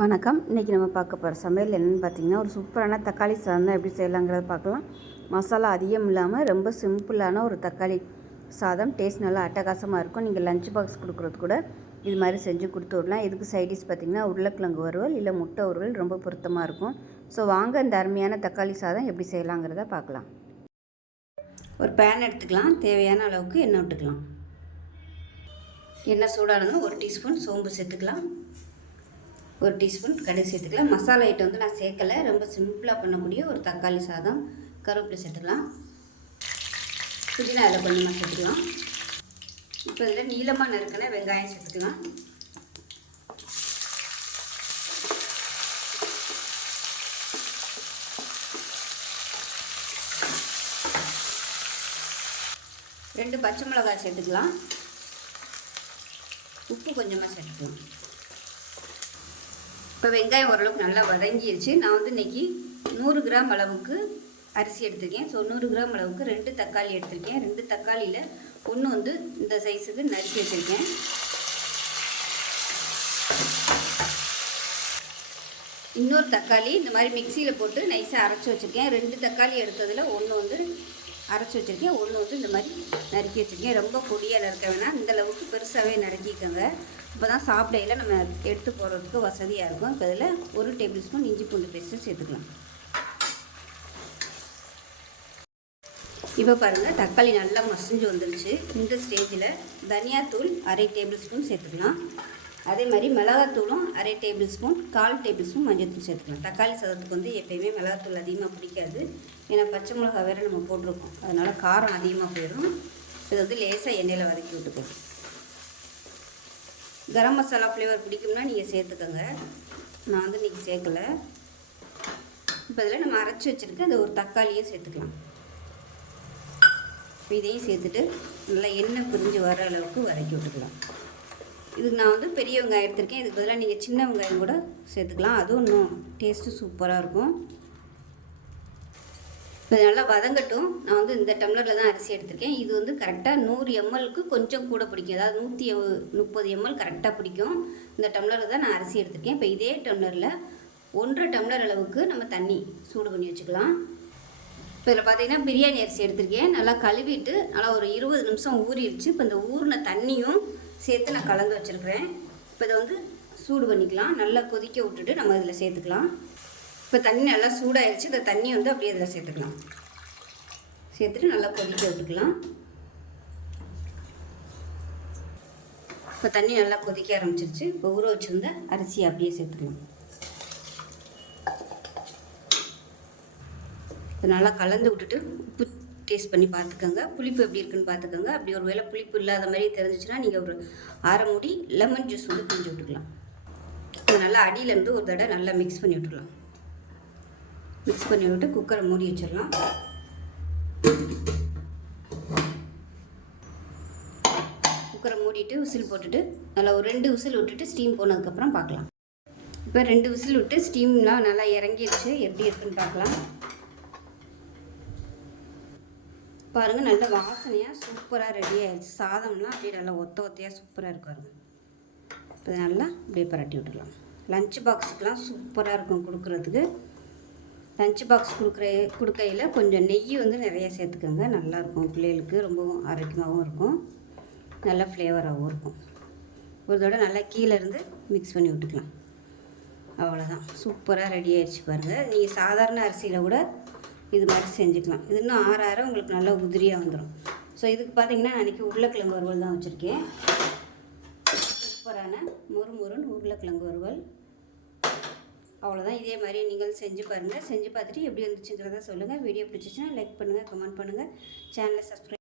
வணக்கம். இன்றைக்கி நம்ம பார்க்க போகிற சமையல் என்னென்னு பார்த்தீங்கன்னா ஒரு சூப்பரான தக்காளி சாதம் தான் எப்படி செய்யலாங்கிறத பார்க்கலாம். மசாலா அதிகம் இல்லாமல் ரொம்ப சிம்பிளான ஒரு தக்காளி சாதம். டேஸ்ட் நல்லா அட்டகாசமாக இருக்கும். நீங்கள் லஞ்ச் பாக்ஸ் கொடுக்குறது கூட இது மாதிரி செஞ்சு கொடுத்து விடலாம். இதுக்கு சைடிஷ் பார்த்திங்கன்னா உருளைக்கிழங்கு வறுவல் இல்லை முட்டை வறுவல் ரொம்ப பொருத்தமாக இருக்கும். ஸோ வாங்க இந்த அருமையான தக்காளி சாதம் எப்படி செய்யலாங்கிறத பார்க்கலாம். ஒரு பேன் எடுத்துக்கலாம். தேவையான அளவுக்கு எண்ணெய் விட்டுக்கலாம். எண்ணெய் சூடானதும் ஒரு டீஸ்பூன் சோம்பு சேர்த்துக்கலாம். ஒரு டீஸ்பூன் கடுகு சேர்த்துக்கலாம். மசாலா ஐட்டம் வந்து நான் சேர்க்கலை. ரொம்ப சிம்பிளாக பண்ணக்கூடிய ஒரு தக்காளி சாதம். கருவேப்பிலை சேர்த்துக்கலாம். புதினா அதில் கொஞ்சமாக சேர்த்துக்கலாம். இப்போ இதில் நீளமாக நறுக்கின வெங்காயம் சேர்த்துக்கலாம். ரெண்டு பச்சை மிளகாய் சேர்த்துக்கலாம். உப்பு கொஞ்சமாக சேர்த்துக்கலாம். இப்போ வெங்காயம் ஓரளவுக்கு நல்லா வதங்கிடுச்சு நான் வந்து இன்றைக்கி நூறு கிராம் அளவுக்கு அரிசி எடுத்திருக்கேன். ஸோ நூறு கிராம் அளவுக்கு ரெண்டு தக்காளி எடுத்திருக்கேன். ரெண்டு தக்காளியில் ஒன்று வந்து இந்த சைஸுக்கு நறுக்கி வச்சுருக்கேன். இன்னொரு தக்காளி இந்த மாதிரி மிக்சியில் போட்டு நைஸாக அரைச்சி வச்சுருக்கேன். ரெண்டு தக்காளி எடுத்ததில் ஒன்று வந்து அரைச்சி வச்சுருக்கேன். ஒன்று வந்து இந்த மாதிரி நறுக்கி வச்சுருக்கேன். ரொம்ப பொடியாக நறுக்க வேணாம். இந்தளவுக்கு பெருசாகவே நறுக்கிக்கோங்க. இப்போ தான் சாப்பிடையில் நம்ம எடுத்து போகிறதுக்கு வசதியாக இருக்கும். இப்போ இதில் ஒரு டேபிள் ஸ்பூன் இஞ்சி பூண்டு பேஸ்ட்டு சேர்த்துக்கலாம். இப்போ பாருங்கள் தக்காளி நல்லா மசிஞ்சு வந்துருச்சு. இந்த ஸ்டேஜில் தனியாத்தூள் அரை டேபிள் ஸ்பூன் சேர்த்துக்கலாம். அதே மாதிரி மிளகாத்தூளும் அரை டேபிள் ஸ்பூன் கால் டேபிள் ஸ்பூன் மஞ்சத்தூள் சேர்த்துக்கலாம். தக்காளி சாதத்துக்கு வந்து எப்பயுமே மிளகாத்தூள் அதிகமாக பிடிக்காது. ஏன்னா பச்சை மிளகா வேறு நம்ம போட்டிருக்கோம். அதனால் காரம் அதிகமாக போயிடும். இது வந்து லேசாக எண்ணெயில் வதக்கி விட்டுக்கணும் கரம் மசாலா ஃப்ளேவர் பிடிக்கும்னா நீங்கள் சேர்த்துக்கோங்க. நான் வந்து இன்றைக்கி சேர்க்கலை. இப்போ இதில் நம்ம அரைச்சி வச்சுருக்க அந்த ஒரு தக்காளியும் சேர்த்துக்கலாம். இதையும் சேர்த்துட்டு நல்லா எண்ணெய் பிரிஞ்சு வர அளவுக்கு வதக்கி விட்டுக்கலாம். இதுக்கு நான் வந்து பெரிய வெங்காயம் எடுத்திருக்கேன். இதுக்கு பதிலாக நீங்கள் சின்ன வெங்காயம் கூட சேர்த்துக்கலாம். அதுவும் இன்னும் டேஸ்ட்டு சூப்பராக இருக்கும். இப்போ நல்லா வதங்கட்டும். நான் வந்து இந்த டம்ளரில் தான் அரிசி எடுத்திருக்கேன். இது வந்து கரெக்டாக நூறு எம்எல்க்கு கொஞ்சம் கூட பிடிக்கும். அதாவது நூற்றி முப்பது எம்எல் கரெக்டாக பிடிக்கும். இந்த டம்ளரில் தான் நான் அரிசி எடுத்திருக்கேன். இப்போ இதே டம்ளரில் ஒன்றரை டம்ளர் அளவுக்கு நம்ம தண்ணி சூடு பண்ணி வச்சுக்கலாம். இப்போ இதில் பார்த்தீங்கன்னா பிரியாணி அரிசி எடுத்திருக்கேன். நல்லா கழுவிட்டு நல்லா ஒரு இருபது நிமிஷம் ஊறிடுச்சு. இப்போ இந்த ஊறின தண்ணியும் சேர்த்து நான் கலந்து வச்சுருக்கிறேன். இப்போ இதை வந்து சூடு பண்ணிக்கலாம். நல்லா கொதிக்க விட்டுட்டு நம்ம இதில் சேர்த்துக்கலாம். இப்போ தண்ணி நல்லா சூடாகிடுச்சு இந்த தண்ணி வந்து அப்படியே இதில் சேர்த்துக்கலாம். சேர்த்துட்டு நல்லா கொதிக்க விட்டுக்கலாம். இப்போ தண்ணி நல்லா கொதிக்க ஆரம்பிச்சிருச்சு. இப்போ ஊற வச்சுருந்த அரிசி அப்படியே சேர்த்துக்கலாம். இப்போ நல்லா கலந்து விட்டுட்டு உப்பு டேஸ்ட் பண்ணி பார்த்துக்கோங்க. புளிப்பு எப்படி இருக்குன்னு பார்த்துக்கோங்க. அப்படி ஒரு வேளை புளிப்பு இல்லாத மாதிரி தெரிஞ்சிச்சுன்னா நீங்கள் ஒரு அரை மூடி லெமன் ஜூஸ் வந்து பிஞ்சு விட்டுக்கலாம். இது நல்லா அடியிலேருந்து ஒரு தடவை நல்லா மிக்ஸ் பண்ணி விட்டுக்கலாம் மிக்ஸ் பண்ணி விட்டு குக்கரை மூடி வச்சிடலாம். குக்கரை மூடிட்டு விசில் போட்டுட்டு நல்லா ஒரு ரெண்டு விசில் விட்டுட்டு ஸ்டீம் போனதுக்கப்புறம் பார்க்கலாம். இப்போ ரெண்டு விசில் விட்டு ஸ்டீம்லாம் நல்லா இறங்கிடுச்சு எப்படி இருக்குன்னு பார்க்கலாம். பாருங்கள் நல்ல வாசனையாக சூப்பராக ரெடி ஆயிடுச்சு சாதம்லாம் அப்படியே நல்லா ஒத்த ஒத்தையாக சூப்பராக இருக்கும் இப்போ நல்லா அப்படியே பரட்டி விட்டுடலாம். லஞ்ச் பாக்ஸுக்கெலாம் சூப்பராக இருக்கும் கொடுக்குறதுக்கு. லஞ்ச் பாக்ஸ் கொடுக்குற கொடுக்கையில் கொஞ்சம் நெய் வந்து நிறைய சேர்த்துக்கோங்க. நல்லாயிருக்கும். பிள்ளைகளுக்கு ரொம்பவும் ஆரோக்கியமாகவும் இருக்கும். நல்லா ஃப்ளேவராகவும் இருக்கும். ஒரு தடவை நல்லா கீழே இருந்து மிக்ஸ் பண்ணி விட்டுக்கலாம். அவ்வளோதான் சூப்பராக ரெடி ஆயிடுச்சு பாருங்கள் நீங்கள் சாதாரண அரிசியில் கூட இது மாதிரி செஞ்சுக்கலாம். இது இன்னும் ஆற ஆற உங்களுக்கு நல்லா உதிரியாக வந்துடும் ஸோ இதுக்கு பார்த்தீங்கன்னா அன்றைக்கி உருளைக்கிழங்கு வறுவல் தான் வச்சுருக்கேன். சூப்பரான மொறு மொறுன்னு உருளைக்கிழங்கு வறுவல். தான் இதே மாதிரி நீங்கள் செஞ்சு பாருங்கள் செஞ்சு பார்த்துட்டு எப்படி வந்துச்சுங்கிறத சொல்லுங்கள் வீடியோ பிடிச்சிச்சின்னா லைக் பண்ணுங்கள் கமெண்ட் பண்ணுங்கள் சேனலை சப்ஸ்கிரைப்